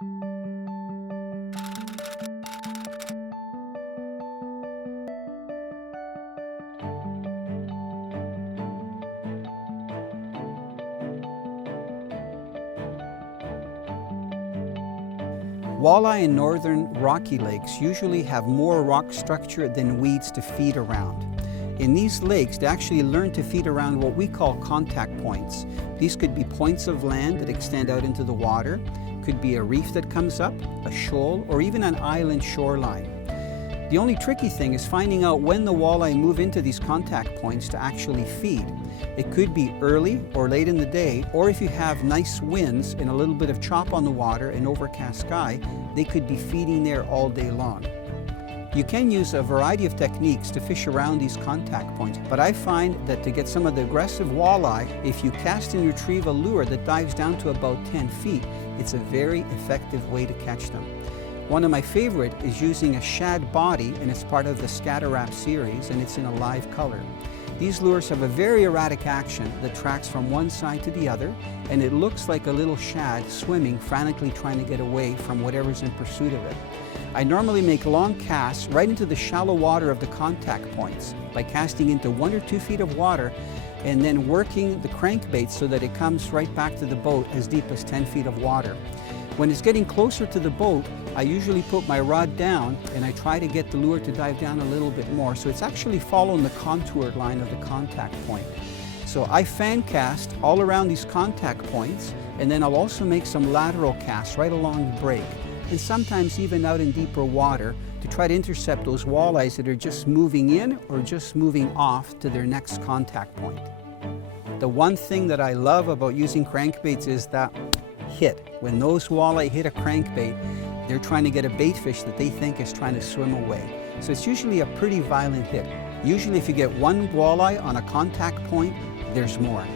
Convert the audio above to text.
Walleye in northern rocky lakes usually have more rock structure than weeds to feed around. In these lakes, they actually learn to feed around what we call contact points. These could be points of land that extend out into the water, could be a reef that comes up, a shoal, or even an island shoreline. The only tricky thing is finding out when the walleye move into these contact points to actually feed. It could be early or late in the day, or if you have nice winds and a little bit of chop on the water and overcast sky, they could be feeding there all day long. You can use a variety of techniques to fish around these contact points, but I find that to get some of the aggressive walleye, if you cast and retrieve a lure that dives down to about 10 feet, it's a very effective way to catch them. One of my favorite is using a shad body, and it's part of the Scatter Wrap series, and it's in a live color. These lures have a very erratic action that tracks from one side to the other, and it looks like a little shad swimming, frantically trying to get away from whatever's in pursuit of it. I normally make long casts right into the shallow water of the contact points by casting into 1 or 2 feet of water and then working the crankbait so that it comes right back to the boat as deep as 10 feet of water. When it's getting closer to the boat, I usually put my rod down and I try to get the lure to dive down a little bit more, so it's actually following the contoured line of the contact point. So I fan cast all around these contact points, and then I'll also make some lateral casts right along the break, and sometimes even out in deeper water to try to intercept those walleyes that are just moving in or just moving off to their next contact point. The one thing that I love about using crankbaits is that hit. When those walleye hit a crankbait, they're trying to get a bait fish that they think is trying to swim away. So it's usually a pretty violent hit. Usually if you get one walleye on a contact point, there's more.